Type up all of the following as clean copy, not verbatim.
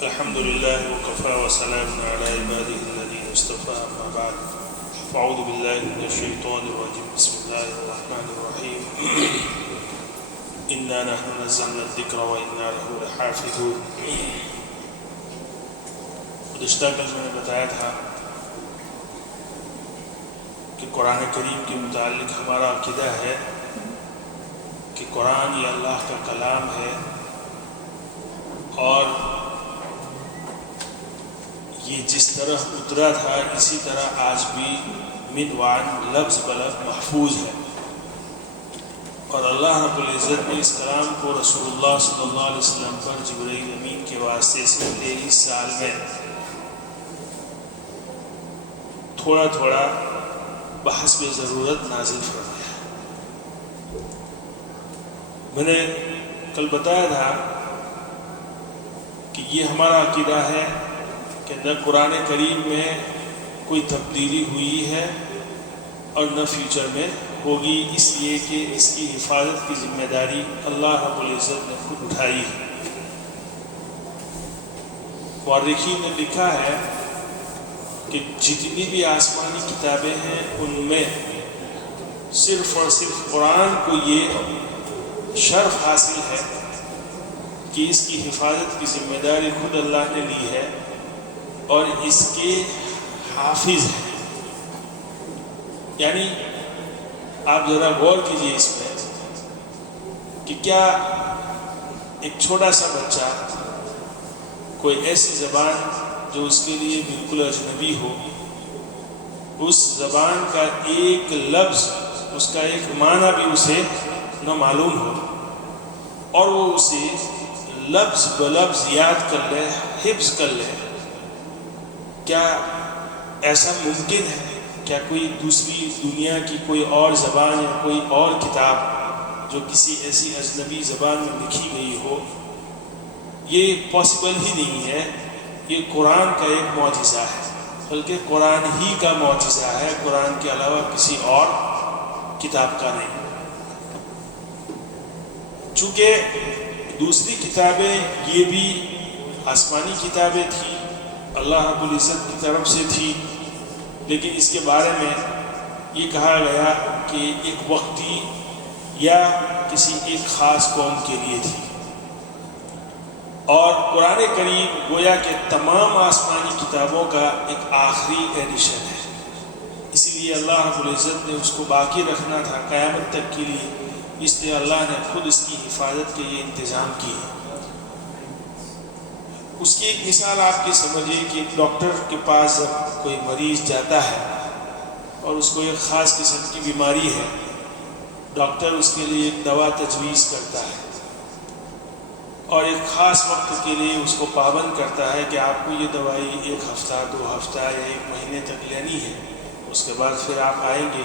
الحمد لله وكفى وسلام على عباده الذين اصطفى أما بعد فأعوذ بالله من الشيطان الرجيم بسم الله الرحمن الرحيم إنا نحن نزلنا الذكر وإنا له لحافظون. گزشتہ کل میں نے بتایا تھا کہ قرآن کریم کے متعلق ہمارا عقیدہ ہے کہ قرآن یہ اللہ کا کلام ہے اور یہ جس طرح اترا تھا اسی طرح آج بھی من وعن لفظ بلفظ محفوظ ہے، اور اللہ رب العزت نے اس کلام کو رسول اللہ صلی اللہ علیہ وسلم پر جبرائیل امین کے واسطے سے 23 سال میں تھوڑا تھوڑا بحسب ضرورت نازل فرمایا. میں نے کل بتایا تھا کہ یہ ہمارا عقیدہ ہے کہ نہ قرآن کریم میں کوئی تبدیلی ہوئی ہے اور نہ فیوچر میں ہوگی، اس لیے کہ اس کی حفاظت کی ذمہ داری اللہ رب العزت نے خود اٹھائی ہے. مورخین نے لکھا ہے کہ جتنی بھی آسمانی کتابیں ہیں ان میں صرف اور صرف قرآن کو یہ شرف حاصل ہے کہ اس کی حفاظت کی ذمہ داری خود اللہ نے لی ہے اور اس کے حافظ ہیں. یعنی آپ ذرا غور کیجئے اس میں کہ کیا ایک چھوٹا سا بچہ کوئی ایسی زبان جو اس کے لیے بالکل اجنبی ہو، اس زبان کا ایک لفظ، اس کا ایک معنی بھی اسے نہ معلوم ہو اور وہ اسے لفظ بلفظ یاد کر لے، حفظ کر لے، کیا ایسا ممکن ہے؟ کیا کوئی دوسری دنیا کی کوئی اور زبان یا کوئی اور کتاب جو کسی ایسی اجنبی زبان میں لکھی گئی ہو؟ یہ پاسبل ہی نہیں ہے. یہ قرآن کا ایک معجزہ ہے، بلکہ قرآن ہی کا معجزہ ہے، قرآن کے علاوہ کسی اور کتاب کا نہیں. چونکہ دوسری کتابیں یہ بھی آسمانی کتابیں تھیں، اللہ رب العزت کی طرف سے تھی، لیکن اس کے بارے میں یہ کہا گیا کہ ایک وقتی یا کسی ایک خاص قوم کے لیے تھی. اور قرآن کریم گویا کہ تمام آسمانی کتابوں کا ایک آخری ایڈیشن ہے، اسی لیے اللہ رب العزت نے اس کو باقی رکھنا تھا قیامت تک کے لیے، اس لیے اللہ نے خود اس کی حفاظت کے یہ انتظام کیے. اس کی ایک مثال آپ کی سمجھیے کہ ڈاکٹر کے پاس جب کوئی مریض جاتا ہے اور اس کو ایک خاص قسم کی بیماری ہے، ڈاکٹر اس کے لیے ایک دوا تجویز کرتا ہے اور ایک خاص وقت کے لیے اس کو پابند کرتا ہے کہ آپ کو یہ دوائی 1 ہفتہ 2 ہفتہ یا 1 مہینے تک لینی ہے، اس کے بعد پھر آپ آئیں گے،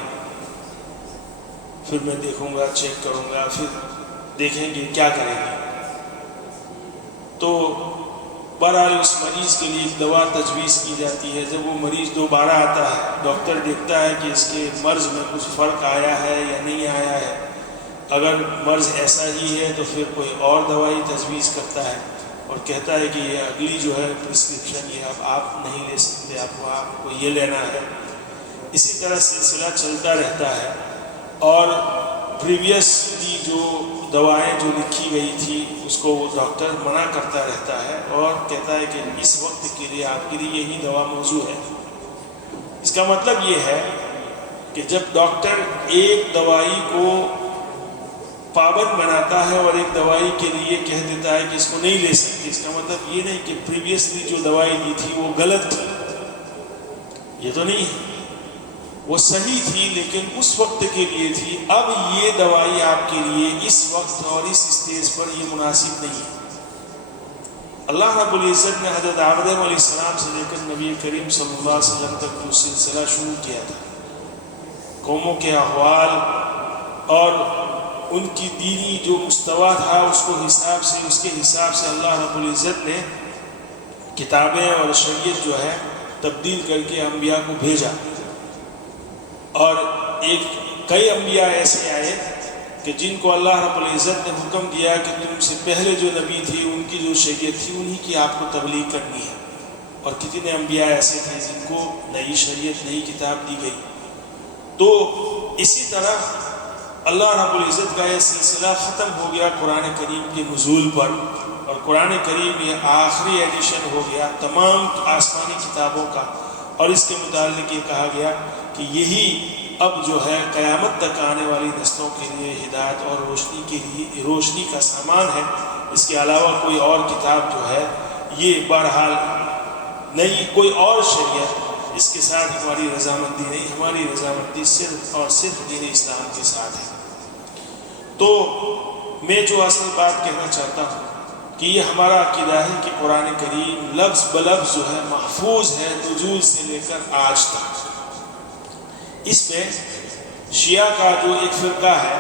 پھر میں دیکھوں گا، چیک کروں گا، پھر دیکھیں گے کیا کریں گے. تو بہرحال اس مریض کے لیے ایک دوا تجویز کی جاتی ہے. جب وہ مریض دوبارہ آتا ہے، ڈاکٹر دیکھتا ہے کہ اس کے مرض میں کچھ فرق آیا ہے یا نہیں آیا ہے. اگر مرض ایسا ہی ہے تو پھر کوئی اور دوائی تجویز کرتا ہے اور کہتا ہے کہ یہ اگلی جو ہے پرسکرپشن یہ اب آپ نہیں لے سکتے، آپ کو یہ لینا ہے. اسی طرح سلسلہ چلتا رہتا ہے اور پریویسلی جو دوائیں جو لکھی گئی تھی اس کو وہ ڈاکٹر منع کرتا رہتا ہے اور کہتا ہے کہ اس وقت کے لیے آپ کے لیے یہی دوا موزوں ہے. اس کا مطلب یہ ہے کہ جب ڈاکٹر ایک دوائی کو پابند بناتا ہے اور ایک دوائی کے لیے کہہ دیتا ہے کہ اس کو نہیں لے سکتے، اس کا مطلب یہ نہیں کہ پریویسلی جو دوائی دی تھی وہ غلط تھی، یہ تو نہیں ہے، وہ صحیح تھی لیکن اس وقت کے لیے تھی. اب یہ دوائی آپ کے لیے اس وقت اور اس اسٹیج پر یہ مناسب نہیں ہے. اللہ رب العزت نے حضرت آدم علیہ السلام سے لے کر نبی کریم صلی اللہ علیہ وسلم تک جو سلسلہ شروع کیا تھا، قوموں کے احوال اور ان کی دینی جو مستویٰ تھا اس کے حساب سے اللہ رب العزت نے کتابیں اور شریعت جو ہے تبدیل کر کے انبیاء کو بھیجا. اور کئی انبیاء ایسے آئے کہ جن کو اللہ رب العزت نے حکم دیا کہ تم سے پہلے جو نبی تھے ان کی جو شریعت تھی انہی کی آپ کو تبلیغ کرنی ہے، اور کتنے انبیاء ایسے تھے جن کو نئی شریعت نئی کتاب دی گئی۔ تو اسی طرح اللہ رب العزت کا یہ سلسلہ ختم ہو گیا قرآن کریم کے نزول پر، اور قرآن کریم یہ آخری ایڈیشن ہو گیا تمام آسمانی کتابوں کا، اور اس کے متعلق یہ کہا گیا کہ یہی اب جو ہے قیامت تک آنے والی نسلوں کے لیے ہدایت اور روشنی کے لیے روشنی کا سامان ہے۔ اس کے علاوہ کوئی اور کتاب جو ہے یہ بہرحال نئی کوئی اور شریعت اس کے ساتھ ہماری رضامندی نہیں، ہماری رضامندی صرف اور صرف دین اسلام کے ساتھ ہے۔ تو میں جو اصل بات کہنا چاہتا ہوں کہ یہ ہمارا عقیدہ ہے کہ قرآن کریم لفظ بلفظ جو ہے محفوظ ہے نزول سے لے کر آج تک۔ اس میں شیعہ کا جو ایک فرقہ ہے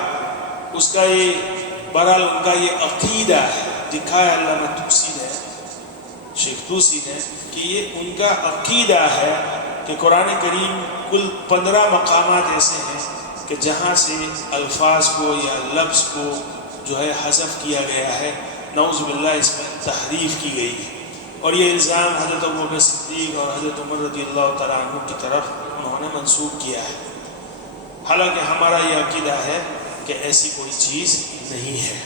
اس کا یہ بہرحال ان کا یہ عقیدہ ہے، لکھا ہے علامہ توسی نے، شیخ توسی نے، کہ یہ ان کا عقیدہ ہے کہ قرآن کریم کل 15 مقامات ایسے ہیں کہ جہاں سے الفاظ کو یا لفظ کو جو ہے حذف کیا گیا ہے، نعوذ باللہ اس میں تحریف کی گئی ہے، اور یہ الزام حضرت ابوبکر صدیق اور حضرت عمر رضی اللہ تعالیٰ عنہ کی طرف انہوں نے منسوخ کیا ہے، حالانکہ ہمارا یہ عقیدہ ہے کہ ایسی کوئی چیز نہیں ہے،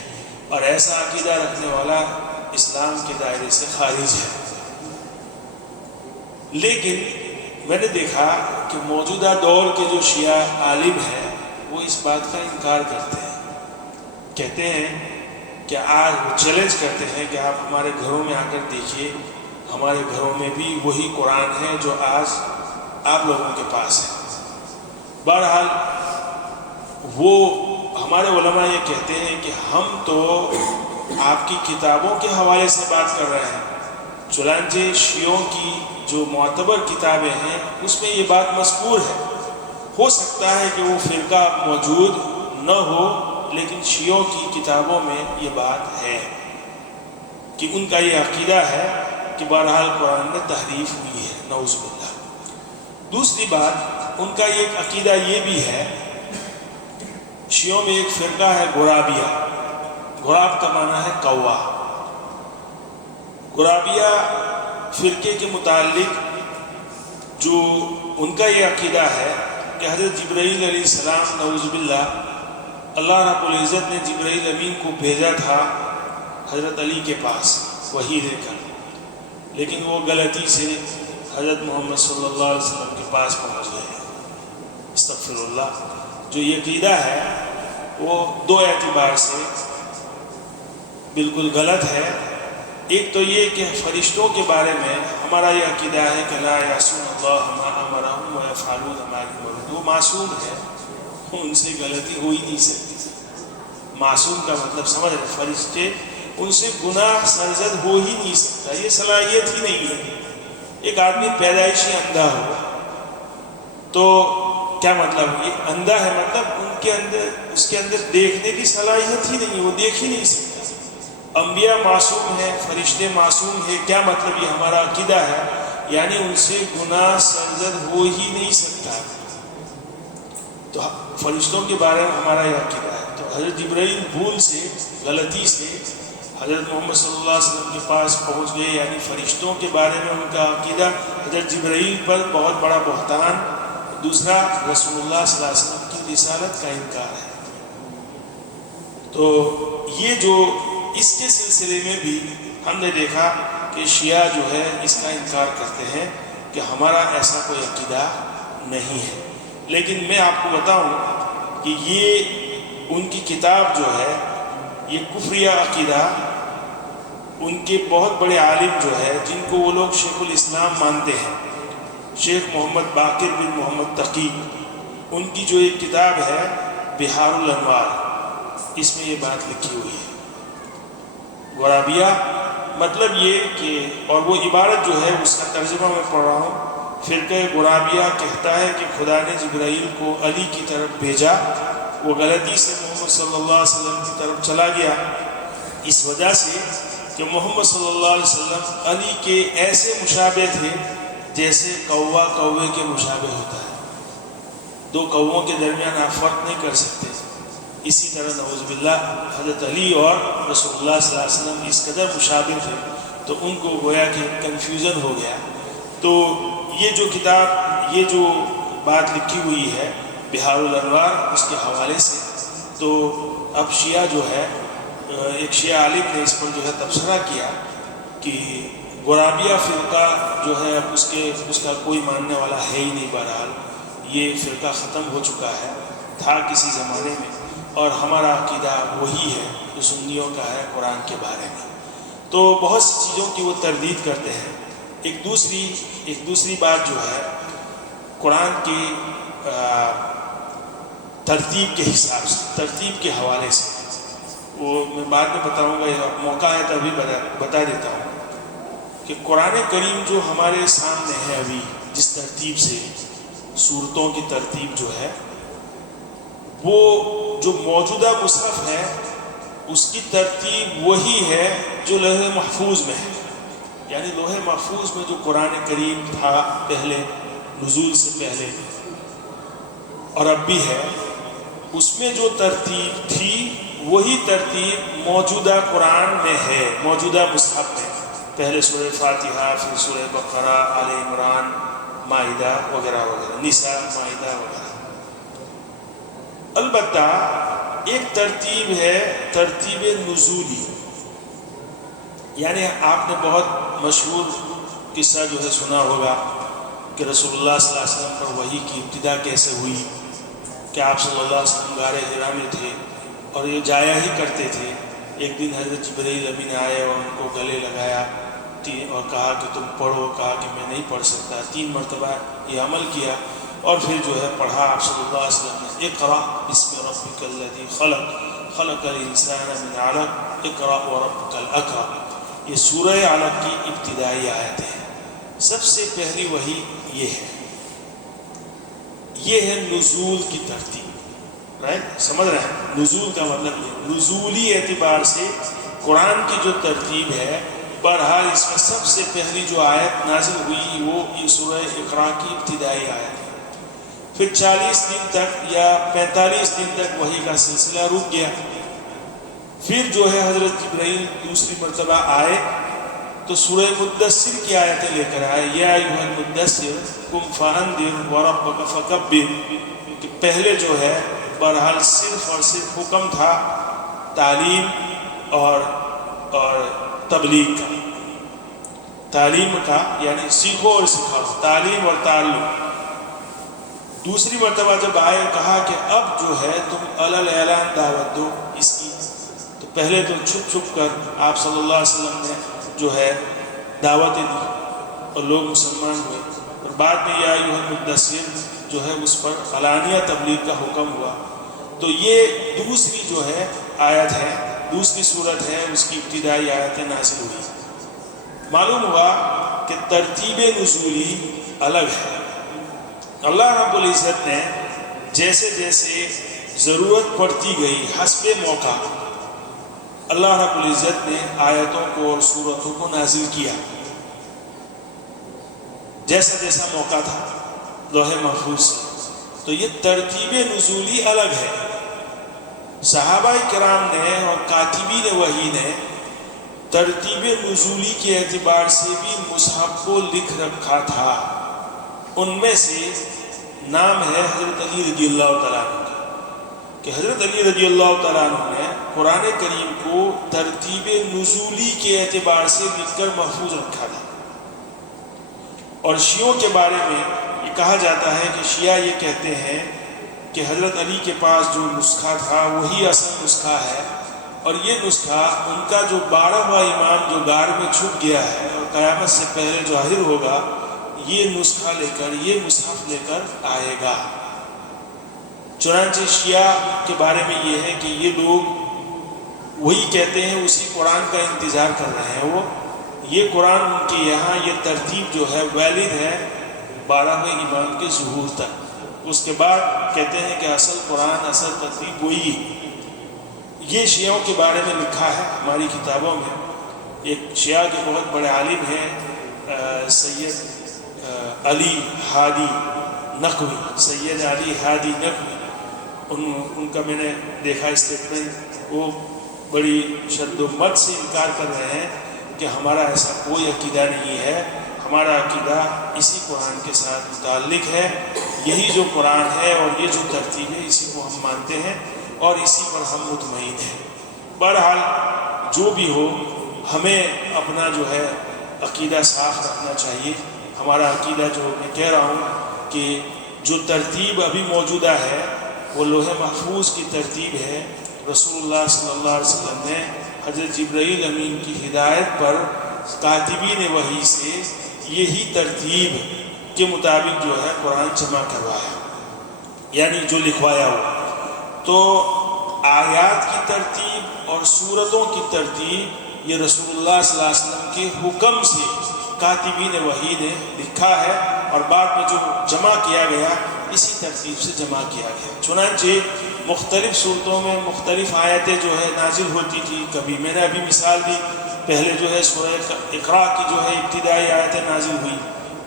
اور ایسا عقیدہ رکھنے والا اسلام کے دائرے سے خارج ہے۔ لیکن میں نے دیکھا کہ موجودہ دور کے جو شیعہ عالم ہیں وہ اس بات کا انکار کرتے ہیں، کہتے ہیں کہ آج چیلنج کرتے ہیں کہ آپ ہمارے گھروں میں آ کر دیکھیے، ہمارے گھروں میں بھی وہی قرآن ہے جو آج آپ لوگوں کے پاس ہے۔ بہرحال وہ ہمارے علماء یہ کہتے ہیں کہ ہم تو آپ کی کتابوں کے حوالے سے بات کر رہے ہیں، چنانچہ شیعوں کی جو معتبر کتابیں ہیں اس میں یہ بات مذکور ہے، ہو سکتا ہے کہ وہ فرقہ موجود نہ ہو لیکن شیعوں کی کتابوں میں یہ بات ہے کہ ان کا یہ عقیدہ ہے کہ بہرحال قرآن میں تحریف ہوئی ہے، نعوذ باللہ۔ دوسری بات ان کا ایک عقیدہ یہ بھی ہے، شیعوں میں ایک فرقہ ہے غرابیہ، غراب کا معنی ہے کوا۔ غرابیہ فرقے کے متعلق جو ان کا یہ عقیدہ ہے کہ حضرت جبرائیل علیہ السلام نعوذ باللہ اللہ رب العزت نے جبرائیل امین کو بھیجا تھا حضرت علی کے پاس وحی دے کر، لیکن وہ غلطی سے حضرت محمد صلی اللہ علیہ وسلم کے پاس پہنچ گئے، استغفر اللہ۔ جو یہ عقیدہ ہے وہ دو اعتبار سے بالکل غلط ہے۔ ایک تو یہ کہ فرشتوں کے بارے میں ہمارا یہ عقیدہ ہے کہ لا یعصون اللہ ما امرهم ویفعلون ما یؤمرون، وہ معصوم ہے، ان سے غلطی ہو ہی نہیں سکتی۔ معصوم کا مطلب سمجھ رہے، فرشتے ان سے گناہ سرزد ہو ہی نہیں سکتا، یہ صلاحیت ہی نہیں ہے۔ ایک آدمی پیدائشی اندھا ہو تو کیا مطلب، یہ اندھا ہے مطلب ان کے اندر اس کے اندر دیکھنے کی صلاحیت ہی نہیں، وہ دیکھ ہی نہیں سکتا۔ انبیاء معصوم ہیں، فرشتے معصوم ہیں، کیا مطلب، یہ ہمارا عقیدہ ہے، یعنی ان سے گناہ سرزد ہو ہی نہیں سکتا۔ تو فرشتوں کے بارے میں ہمارا یہ عقیدہ ہے۔ تو حضرت جبرائیل بھول سے غلطی سے حضرت محمد صلی اللہ علیہ وسلم کے پاس پہنچ گئے، یعنی فرشتوں کے بارے میں ان کا عقیدہ حضرت جبرائیل پر بہت بڑا بہتان۔ دوسرا رسول اللہ صلی اللہ علیہ وسلم کی رسالت کا انکار ہے۔ تو یہ جو اس کے سلسلے میں بھی ہم نے دیکھا کہ شیعہ جو ہے اس کا انکار کرتے ہیں کہ ہمارا ایسا کوئی عقیدہ نہیں ہے۔ لیکن میں آپ کو بتاؤں کہ یہ ان کی کتاب جو ہے یہ کفریہ عقیدہ، ان کے بہت بڑے عالم جو ہے جن کو وہ لوگ شیخ الاسلام مانتے ہیں، شیخ محمد باقر بن محمد تقی، ان کی جو ایک کتاب ہے بحار الانوار، اس میں یہ بات لکھی ہوئی ہے۔ غرابیہ مطلب یہ کہ، اور وہ عبارت جو ہے اس کا ترجمہ میں پڑھ رہا ہوں، فرقہ غرابیہ کہتا ہے کہ خدا نے جبرائیل کو علی کی طرف بھیجا، وہ غلطی سے محمد صلی اللہ علیہ وسلم کی طرف چلا گیا، اس وجہ سے کہ محمد صلی اللہ علیہ وسلم علی کے ایسے مشابہ تھے جیسے کوا کوے کے مشابہ ہوتا ہے۔ دو کووں کے درمیان آپ فرق نہیں کر سکتے، اسی طرح نعوذ باللہ حضرت علی اور رسول اللہ صلی اللہ علیہ وسلم اس قدر مشابہ تھے تو ان کو گویا کہ کنفیوژن ہو گیا. تو یہ جو کتاب، یہ جو بات لکھی ہوئی ہے بہار الانوار اس کے حوالے سے، تو اب شیعہ جو ہے، ایک شیعہ عالم نے اس پر جو ہے تبصرہ کیا کہ غرابیہ فرقہ جو ہے اب اس کا کوئی ماننے والا ہے ہی نہیں. بہرحال یہ فرقہ ختم ہو چکا ہے، تھا کسی زمانے میں، اور ہمارا عقیدہ وہی ہے جو سنیوں کا ہے قرآن کے بارے میں. تو بہت سی چیزوں کی وہ تردید کرتے ہیں. ایک دوسری بات جو ہے قرآن کی ترتیب کے حساب سے، ترتیب کے حوالے سے، وہ میں بعد میں بتاؤں گا، موقع ہے تو ابھی بتا دیتا ہوں کہ قرآن کریم جو ہمارے سامنے ہے ابھی، جس ترتیب سے سورتوں کی ترتیب جو ہے، وہ جو موجودہ مصحف ہے اس کی ترتیب وہی ہے جو لوح محفوظ میں ہے. یعنی لوح محفوظ میں جو قرآن کریم تھا پہلے، نزول سے پہلے اور اب بھی ہے، اس میں جو ترتیب تھی وہی ترتیب موجودہ قرآن میں ہے، موجودہ مصحف میں. پہلے سورہ فاتحہ، پھر سورہ بقرہ، آل عمران، مائدہ وغیرہ وغیرہ، نساء، مائدہ وغیرہ. البتہ ایک ترتیب ہے ترتیب نزولی. یعنی آپ نے بہت مشہور قصہ جو ہے سنا ہوگا کہ رسول اللہ صلی اللہ علیہ وسلم پر وحی کی ابتدا کیسے ہوئی، کہ آپ صلی اللہ علیہ وسلم غار حرا میں تھے اور یہ جایا ہی کرتے تھے. ایک دن حضرت جبرائیل امین آئے اور ان کو گلے لگایا اور کہا کہ تم پڑھو. کہا کہ میں نہیں پڑھ سکتا. 3 مرتبہ یہ عمل کیا اور پھر جو ہے پڑھا آپ صلی اللہ علیہ وسلم نے، اقرأ بسم ربک الذی خلق خلق الانسان من علق اقرأ وربک الاکرم. یہ سورہ علق کی ابتدائی آیت ہے. سب سے پہلی وحی یہ ہے. یہ ہے نزول کی ترتیب. رائٹ، سمجھ رہے ہیں؟ نزول کا مطلب یہ نزولی اعتبار سے قرآن کی جو ترتیب ہے. بہرحال اس میں سب سے پہلی جو آیت نازل ہوئی وہ یہ سورہ اقرا کی ابتدائی آیت ہے. پھر 40 دن تک یا 45 دن تک وحی کا سلسلہ رک گیا. پھر جو ہے حضرت جبرائیل دوسری مرتبہ آئے تو سورہ مدثر کی آیتیں لے کر آئے. یا ایھا المدثر قم فانذر وربک فکبر. کہ پہلے جو ہے بہرحال صرف اور صرف حکم تھا تعلیم اور تبلیغ کا، تعلیم کا، یعنی سیکھو اور سکھاؤ، تعلیم اور تعلم. دوسری مرتبہ جب آئے کہا کہ اب جو ہے تم علی الاعلان دعوت دو اس کی. تو پہلے تو چھپ چھپ کر آپ صلی اللہ علیہ وسلم نے جو ہے دعوتیں دی اور لوگ مسلمان ہوئے. اور بعد میں یا ایھا المدثر جو ہے اس پر علانیہ تبلیغ کا حکم ہوا. تو یہ دوسری جو ہے آیت ہے، دوسری صورت ہے، اس کی ابتدائی آیتیں نازل ہوئی. معلوم ہوا کہ ترتیب نزولی الگ ہے. اللہ رب العزت نے جیسے جیسے ضرورت پڑتی گئی حسب موقع، اللہ رب العزت نے آیتوں کو اور سورتوں کو نازل کیا جیسا جیسا موقع تھا لوح محفوظ سے. تو یہ ترتیب نزولی الگ ہے. صحابہ کرام نے اور کاتبین وحی نے ترتیب نزولی کے اعتبار سے بھی مصحف کو لکھ رکھا تھا. ان میں سے نام ہے حضرت علی رضی اللہ تعالیٰ عنہ کا، کہ حضرت علی رضی اللہ تعالیٰ عنہ نے قرآن کریم کو ترتیب نزولی کے اعتبار سے لکھ کر محفوظ رکھا تھا. اور شیعوں کے بارے میں یہ کہا جاتا ہے کہ شیعہ یہ کہتے ہیں کہ حضرت علی کے پاس جو نسخہ تھا وہی اصل نسخہ ہے، اور یہ نسخہ ان کا جو 12واں امام جو غار میں چھپ گیا ہے اور قیامت سے پہلے جو ظاہر ہوگا، یہ نسخہ لے کر، یہ مصحف لے کر آئے گا. چنانچہ شیعہ کے بارے میں یہ ہے کہ یہ لوگ وہی کہتے ہیں، اسی قرآن کا انتظار کر رہے ہیں. وہ یہ قرآن ان کے یہاں یہ ترتیب جو ہے ویلڈ ہے 12ویں امام کے ظہور تک. اس کے بعد کہتے ہیں کہ اصل قرآن، اصل ترتیب وہی. یہ شیعوں کے بارے میں لکھا ہے ہماری کتابوں میں. ایک شیعہ کے بہت بڑے عالم ہیں سید علی ہادی نقوی، سید علی ہادی نقوی. ان کا میں نے دیکھا اسٹیٹمنٹ، وہ بڑی شد و مت سے انکار کر رہے ہیں کہ ہمارا ایسا کوئی عقیدہ نہیں ہے، ہمارا عقیدہ اسی قرآن کے ساتھ متعلق ہے، یہی جو قرآن ہے اور یہ جو ترتیب ہے اسی کو ہم مانتے ہیں اور اسی پر ہم مطمئن ہیں۔ بہرحال جو بھی ہو، ہمیں اپنا جو ہے عقیدہ صاف رکھنا چاہیے۔ ہمارا عقیدہ جو میں کہہ رہا ہوں کہ جو ترتیب ابھی موجودہ ہے وہ لوح محفوظ کی ترتیب ہے۔ رسول اللہ صلی اللہ علیہ وسلم نے حضرت جبرائیل امین کی ہدایت پر کاتبین وحی سے یہی ترتیب کے مطابق جو ہے قرآن جمع کروایا، یعنی جو لکھوایا ہوا۔ تو آیات کی ترتیب اور سورتوں کی ترتیب یہ رسول اللہ صلی اللہ علیہ وسلم کے حکم سے کاتبین وحی نے لکھا ہے، اور بعد میں جو جمع کیا گیا اسی ترتیب سے جمع کیا گیا۔ چنانچہ مختلف صورتوں میں مختلف آیتیں جو ہے نازل ہوتی تھی۔ کبھی میں نے ابھی مثال دی، پہلے جو ہے سورہ اقرا کی جو ہے ابتدائی آیتیں نازل ہوئی،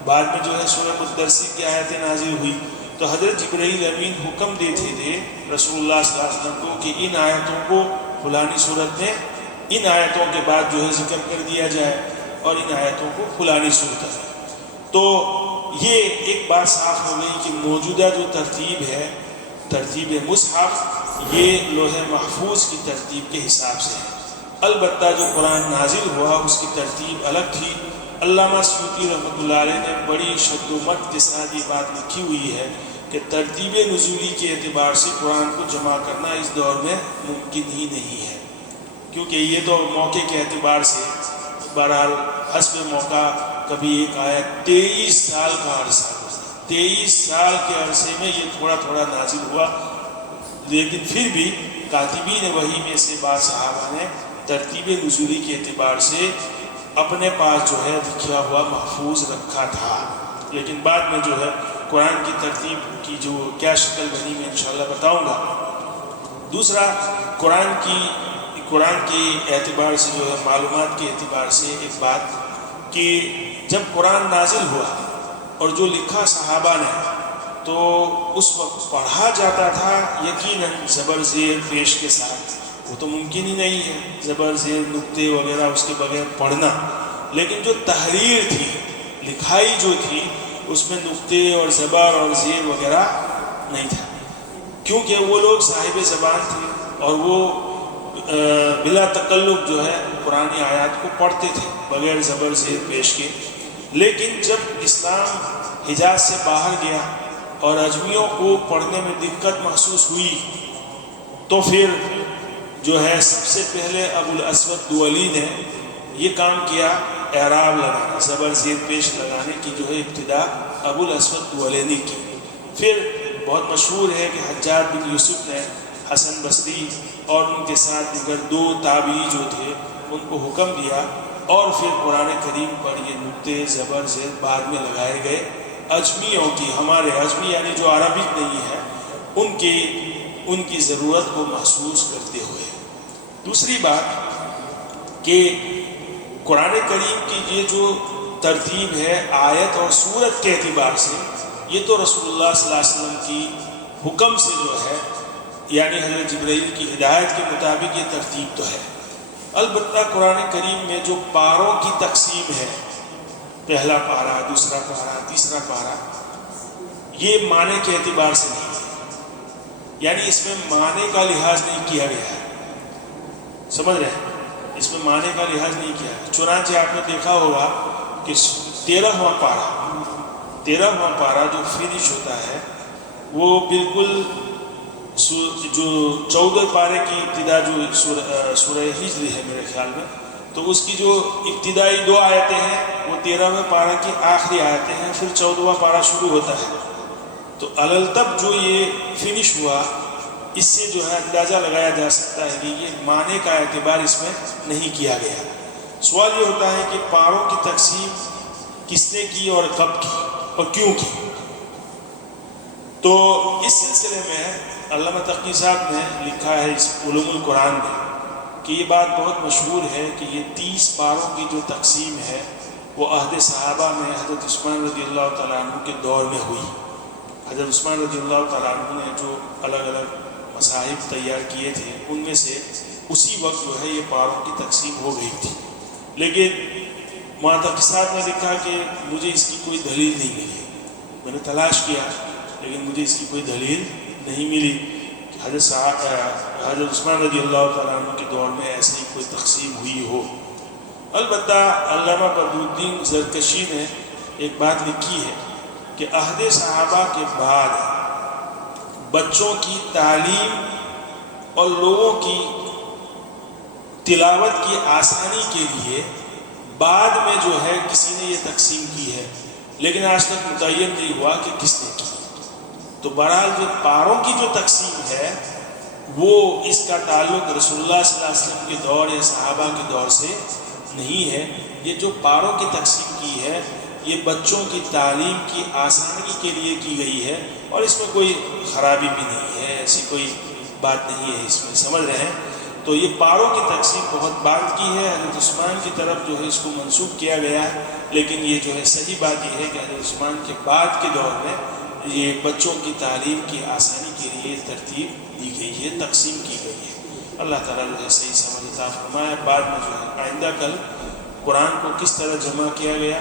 بعد میں جو ہے سورہ مدثر کی آیتیں نازل ہوئی۔ تو حضرت جبرائیل امین حکم دیتے تھے رسول اللہ صلی اللہ علیہ وسلم کو کہ ان آیتوں کو فلانی صورت میں ان آیتوں کے بعد جو ہے ذکر کر دیا جائے، اور ان آیتوں کو فلانی صورت میں۔ تو یہ ایک بات صاف ہو گئی کہ موجودہ جو ترتیب ہے، ترتیب مصحف، یہ لوح محفوظ کی ترتیب کے حساب سے ہے۔ البتہ جو قرآن نازل ہوا اس کی ترتیب الگ تھی۔ علامہ سیوطی رحمۃ اللہ علیہ نے بڑی شد و مت کے ساتھ یہ بات لکھی ہوئی ہے کہ ترتیب نزولی کے اعتبار سے قرآن کو جمع کرنا اس دور میں ممکن ہی نہیں ہے، کیونکہ یہ تو موقع کے اعتبار سے بہرحال حسب موقع کبھی ایک آیت 23 سال کا عرصہ، 23 سال کے عرصے میں یہ تھوڑا تھوڑا نازل ہوا، لیکن پھر بھی کاتبین وحی میں سے بعض صحابہ نے ترتیب نزولی کے اعتبار سے اپنے پاس جو ہے لکھا ہوا محفوظ رکھا تھا۔ لیکن بعد میں جو ہے قرآن کی ترتیب کی جو کیا شکل بنی میں انشاءاللہ بتاؤں گا۔ دوسرا، قرآن کے اعتبار سے جو ہے معلومات کے اعتبار سے ایک بات کہ جب قرآن نازل ہوا اور جو لکھا صحابہ نے تو اس وقت پڑھا جاتا تھا یقیناً زبر زیر پیش کے ساتھ، وہ تو ممکن ہی نہیں ہے زبر زیر نقطے وغیرہ اس کے بغیر پڑھنا، لیکن جو تحریر تھی، لکھائی جو تھی، اس میں نقطے اور زبر اور زیر وغیرہ نہیں تھا، کیونکہ وہ لوگ صاحب زبان تھے اور وہ بلا تکلف جو ہے قرآن آیات کو پڑھتے تھے بغیر زبر زیر پیش کے۔ لیکن جب اسلام حجاز سے باہر گیا اور اجمیوں کو پڑھنے میں دقت محسوس ہوئی تو پھر جو ہے سب سے پہلے ابو الاسود دؤلی نے یہ کام کیا، اعراب لگانا، زبر زیر پیش لگانے کی جو ہے ابتدا ابو الاسود دؤلی نے کی۔ پھر بہت مشہور ہے کہ حجاج بن یوسف نے حسن بصری اور ان کے ساتھ دیگر 2 تابعی جو تھے ان کو حکم دیا، اور پھر قرآن کریم پر یہ نقطے زبر زیر بعد میں لگائے گئے اجمیوں کی، ہمارے اجمی یعنی جو عربک نہیں ہے ان کی ضرورت کو محسوس کرتے ہوئے۔ دوسری بات کہ قرآن کریم کی یہ جو ترتیب ہے آیت اور سورت کے اعتبار سے، یہ تو رسول اللہ صلی اللہ علیہ وسلم کی حکم سے جو ہے، یعنی حضرت جبرائیل کی ہدایت کے مطابق یہ ترتیب تو ہے۔ البتہ قرآن کریم میں جو پاروں کی تقسیم ہے، پہلا پارہ، دوسرا پارہ، تیسرا پارہ، یہ معنی کے اعتبار سے نہیں ہے، یعنی اس میں معنی کا لحاظ نہیں کیا گیا ہے، سمجھ رہے ہیں؟ اس میں معنی کا لحاظ نہیں کیا ہے۔ چنانچہ آپ نے دیکھا ہوگا کہ 13واں پارہ جو فنش ہوتا ہے وہ بالکل جو 14 پارے کی ابتدا جو سورہ ہجر ہے میرے خیال میں، تو اس کی جو ابتدائی 2 آیتیں ہیں وہ 13ویں پارہ کی آخری آیتیں ہیں، پھر 14واں پارہ شروع ہوتا ہے۔ تو التب جو یہ فنش ہوا، اس سے جو ہے اندازہ لگایا جا سکتا ہے کہ یہ معنی کا اعتبار اس میں نہیں کیا گیا۔ سوال یہ ہوتا ہے کہ پاروں کی تقسیم کس نے کی اور کب کی اور کیوں کی؟ تو اس سلسلے میں علامہ تقی صاحب نے لکھا ہے اس علوم القرآن میں کہ یہ بات بہت مشہور ہے کہ یہ 30 پاروں کی جو تقسیم ہے وہ عہد صحابہ میں حضرت عثمان رضی اللہ تعالیٰ عنہ کے دور میں ہوئی۔ حضرت عثمان رضی اللہ تعالیٰ عنہ نے جو الگ الگ مصاحف تیار کیے تھے ان میں سے اسی وقت جو ہے یہ پاروں کی تقسیم ہو گئی تھی، لیکن محتسب نے لکھا کہ مجھے اس کی کوئی دلیل نہیں ملی، میں نے تلاش کیا لیکن مجھے اس کی کوئی دلیل نہیں ملی کہ حضرت عثمان رضی اللہ تعالیٰ عنہ کے دور میں ایسی کوئی تقسیم ہوئی ہو۔ البتہ علامہ بدرالدین زرکشی نے ایک بات لکھی ہے کہ عہد صحابہ کے بعد بچوں کی تعلیم اور لوگوں کی تلاوت کی آسانی کے لیے بعد میں جو ہے کسی نے یہ تقسیم کی ہے، لیکن آج تک متعین نہیں ہوا کہ کس نے کی۔ تو بہرحال جو پاروں کی جو تقسیم ہے وہ اس کا تعلق رسول اللہ صلی اللہ علیہ وسلم کے دور یا صحابہ کے دور سے نہیں ہے۔ یہ جو پاروں کی تقسیم کی ہے یہ بچوں کی تعلیم کی آسانی کے لیے کی گئی ہے، اور اس میں کوئی خرابی بھی نہیں ہے، ایسی کوئی بات نہیں ہے اس میں، سمجھ رہے ہیں؟ تو یہ پاروں کی تقسیم بہت بعد کی ہے، حضرت عثمان کی طرف جو ہے اس کو منسوخ کیا گیا ہے، لیکن یہ جو ہے صحیح بات یہ ہے کہ حضرت عثمان کے بعد کے دور میں یہ بچوں کی تعلیم کی آسانی کے لیے ترتیب دی گئی ہے، تقسیم کی گئی ہے۔ اللہ تعالیٰ جو ہے صحیح سمجھ عطا فرمائے۔ بعد میں جو ہے آئندہ کل قرآن کو کس طرح جمع کیا گیا،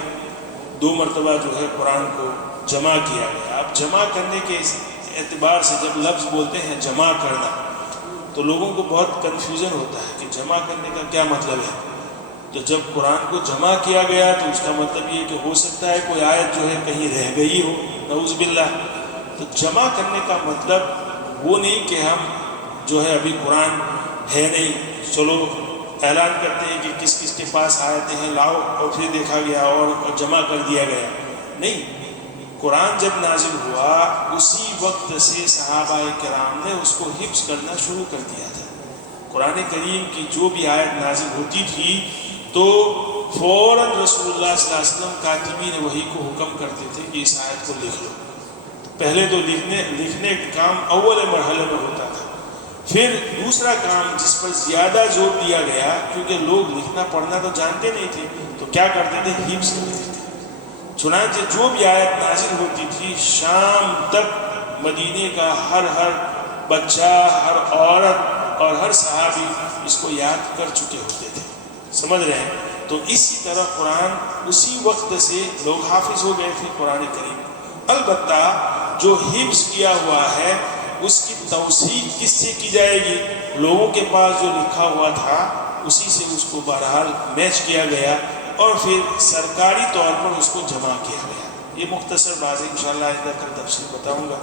2 مرتبہ جو ہے قرآن کو جمع کیا گیا۔ اب جمع کرنے کے اعتبار سے جب لفظ بولتے ہیں جمع کرنا تو لوگوں کو بہت کنفیوژن ہوتا ہے کہ جمع کرنے کا کیا مطلب ہے۔ تو جب قرآن کو جمع کیا گیا تو اس کا مطلب یہ کہ ہو سکتا ہے کوئی آیت جو ہے کہیں رہ گئی ہو، نعوذ باللہ۔ تو جمع کرنے کا مطلب وہ نہیں کہ ہم جو ہے ابھی قرآن ہے نہیں، چلو اعلان کرتے ہیں کہ کس کس کے پاس آیتیں ہیں لاؤ، اور پھر دیکھا گیا اور جمع کر دیا گیا، نہیں۔ قرآن جب نازل ہوا اسی وقت سے صحابہ کرام نے اس کو حفظ کرنا شروع کر دیا تھا۔ قرآن کریم کی جو بھی آیت نازل ہوتی تھی تو فوراً رسول اللہ صلی اللہ علیہ وسلم کاتبین وحی کو حکم کرتے تھے کہ اس آیت کو لکھ لو۔ پہلے تو لکھنے کا کام اول مرحلے میں ہوتا تھا، پھر دوسرا کام جس پر زیادہ زور دیا گیا، کیونکہ لوگ لکھنا پڑھنا تو جانتے نہیں تھے، تو کیا کرتے تھے، حفظ کرتے تھے۔ چنانچہ جو بھی آیت نازل ہوتی تھی شام تک مدینے کا ہر بچہ، ہر عورت اور ہر صحابی اس کو یاد کر چکے ہوتے تھے، سمجھ رہے ہیں؟ تو اسی طرح قرآن اسی وقت سے لوگ حافظ ہو گئے تھے قرآن کریم۔ البتہ جو حفظ کیا ہوا ہے اس کی توثیق کس سے کی جائے گی؟ لوگوں کے پاس جو لکھا ہوا تھا اسی سے اس کو بہرحال میچ کیا گیا اور پھر سرکاری طور پر اس کو جمع کیا گیا۔ یہ مختصر بات ہے، انشاءاللہ آئندہ کل تفصیل بتاؤں گا۔